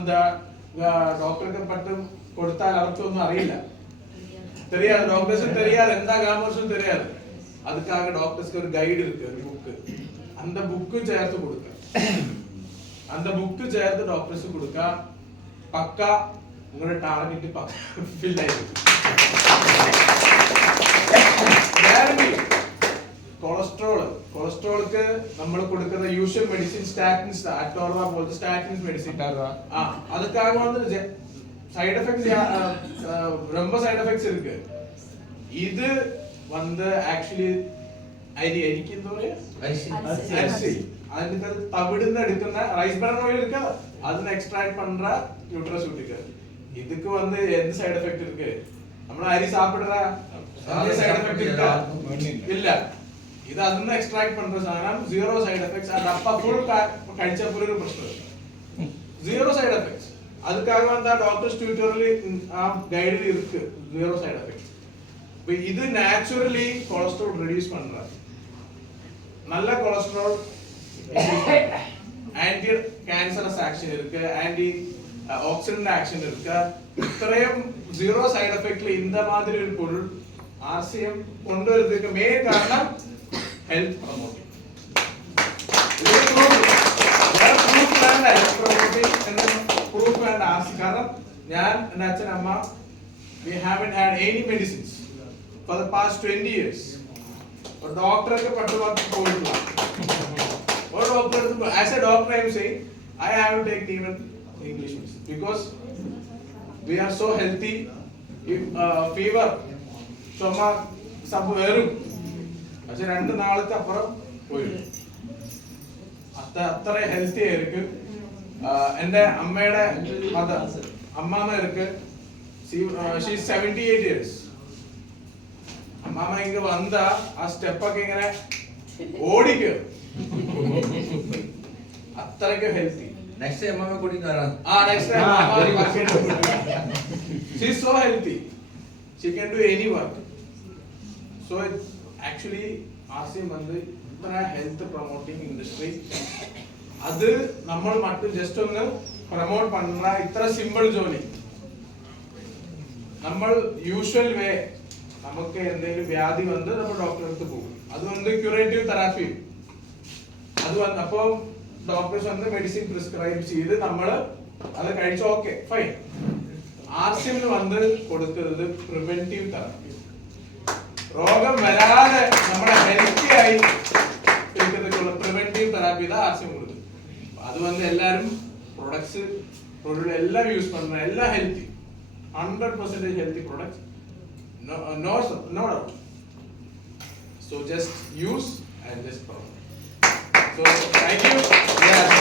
டாக்டருக்கு மட்டும் கொடுத்தால் அர்த்தம் அறியல தெரியாது டாக்டர்ஸுக்கு தெரியாது எந்த காமர்ஸும் தெரியாது அதுக்காக டாக்டர்ஸ்க்கு ஒரு கைடு இருக்கு ஒரு புக் அந்த புக்கு சேர்த்து கொடுக்க அந்த புக்கு சேர்த்து டாக்டர்ஸ்க்கு கொடுக்க பக்கா உங்களோட டார்கெட் ஃபில் ஆயிருக்கு கேரண்டி കൊളസ്ട്രോൾക്ക് നമ്മൾ കൊടുക്കുന്ന യൂഷ്വൽ മെഡിസിൻ സ്റ്റാറ്റിൻസ് അറ്റോർവ പോലത്തെ സ്റ്റാറ്റിൻസ് മെഡിസിൻ அதுக்காக வந்து சைடு எஃபெக்ட்ஸ் ரொம்ப சைடு எஃபெக்ட்ஸ் இருக்கு இது வந்து ஆக்சுவலி എനിക്ക് എന്താ പറയാ அரிசி அதுக்கு தவிடுன்னு எடுക്കുന്ന ரைஸ் பரன் ஆயில் இருக்கு அதுல எக்ஸ்ட்ராக்ட் பண்ற நியூட்ராசூட்டிக்கல் இதுக்கு வந்து எந்த சைடு எஃபெக்ட் இருக்கு നമ്മൾ അരി சாப்பிடுற சைடு எஃபெக்ட் இருக்கா இல்ல ഇത് അതിന്ന് എക്സ്ട്രാക്ട് പண்ற സാധനം സീറോ സൈഡ് എഫക്ട്സ് and அப்பா ഫുൾ കഴിച്ച ഒരു പ്രശ്നം സീറോ സൈഡ് എഫക്ട്സ് அதுக்காக வந்து டாக்டர்ஸ் டியூட்டோரியல் கைடில் இருக்கு சீரோ சைடு எஃபெக்ட்ஸ் இப்போ இது நேச்சுரலி கொலஸ்ட்ரால் ரெடியூஸ் பண்றாரு நல்ல கொலஸ்ட்ரால் ஆன்டி கேன்சரஸ் ஆக்ஷன் இருக்கு ஆன்டி ஆக்சிடென்ட் ஆக்ஷன் இருக்கு ഇത്രയും സീറോ സൈഡ് എഫക്റ്റിൽ இந்த மாதிரி ഒരു പൊരുൾ ആർസിഎം കൊണ്ടുവരുന്നതിന് മെയിൻ കാരണം health promoting proof and ask കാരണം ഞാൻ എൻ്റെ അച്ഛൻ അമ്മ we haven't had any medicines for the past 20 years ഒരു ഡോക്ടർക്ക് പട്ടുപാട്ട് പോയിട്ടില്ല ഒരു doctor as a doctor I am saying I haven't taken even English medicine because we are so healthy if fever ചുമ സബ് വരും പക്ഷെ 2 നാളത്തെ അപ്പുറം പോയി അത്ര ഹെൽത്തി ആയിരിക്കും എന്റെ അമ്മയുടെ മദർ അമ്മാമ ഇருக்கு she is 78 years അമ്മാമ ഇങ്ങ വന്ന ആ സ്റ്റെപ്പ് ഒക്കെ ഇങ്ങനെ ഓടിക്കും അത്രയ്ക്ക് ഹെൽത്തി next time അമ്മാമ കൂട്ടിട്ട് വരാം next time she is so healthy she can do any work so it actually RCM வந்து ഇത്ര ഹെൽത്ത് പ്രൊമോട്ടിംഗ് ഇൻഡസ്ട്രി അത് നമ്മൾ മറ്റും ജസ്റ്റ് ഒന്ന് പ്രൊമോട്ട് പண்ற ഇത്ര സിമ്പിൾ ജോലി നമ്മൾ യൂഷ്വൽ വേ നമുക്ക് എന്തെങ്കിലും വ്യാധി വന്ന് നമ്മൾ ഡോക്ടറെ അടുത്ത് പോകും അത് வந்து ക്യൂറേറ്റീവ് തെറാപ്പി അത് വന്ന് അപ്പോൾ ഡോക്ടേഴ്സ് വന്ന് മെഡിസിൻ പ്രിസ്ക്രൈബ് ചെയ്ത് നമ്മൾ അത് കഴിച്ച് ഓക്കെ ഫൈൻ RCM വന്ന് കൊടുക്കുന്നത് പ്രിവെന്റീവ് തെറാപ്പി രോഗം വരാതെ നമ്മുടെ ഹെൽത്തി ആയി ഇരിക്കുന്നതിനുള്ള പ്രിവെന്റീവ് തെറാപ്പി தான் RCM കൊടുക്കും അത് വന്ന് എല്ലാരും പ്രൊഡക്ട്സ് എല്ലാം യൂസ് പண்ற എല്ലാം healthy 100% healthy products no doubt so just use and just promote so thank you.